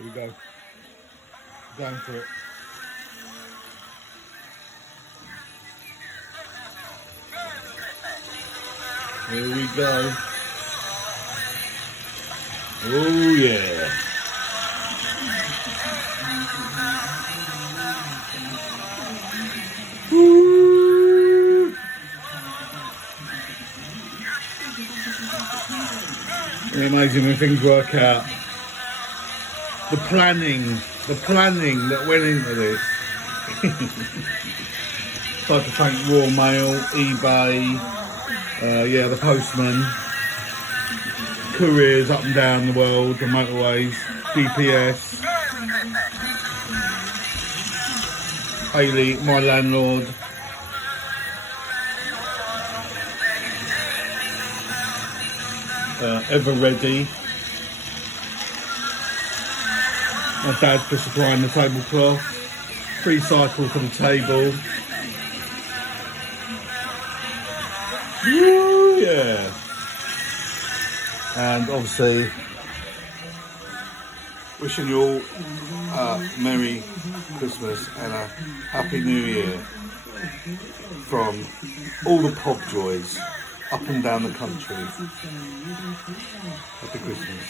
Here we go. Going for it. Here we go. Oh yeah. Woo! It's amazing when things work out. The planning that went into this. I'd like to thank Royal Mail, eBay, the postman, couriers up and down the world, the motorways, GPS, Hayley, my landlord, ever ready. My dad for supplying the tablecloth, free cycle for the table. Woo, yeah. And obviously, wishing you all a Merry Christmas and a Happy New Year from all the pub joys up and down the country. Happy Christmas.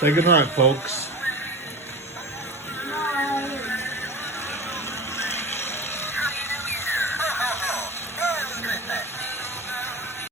Say good night, folks.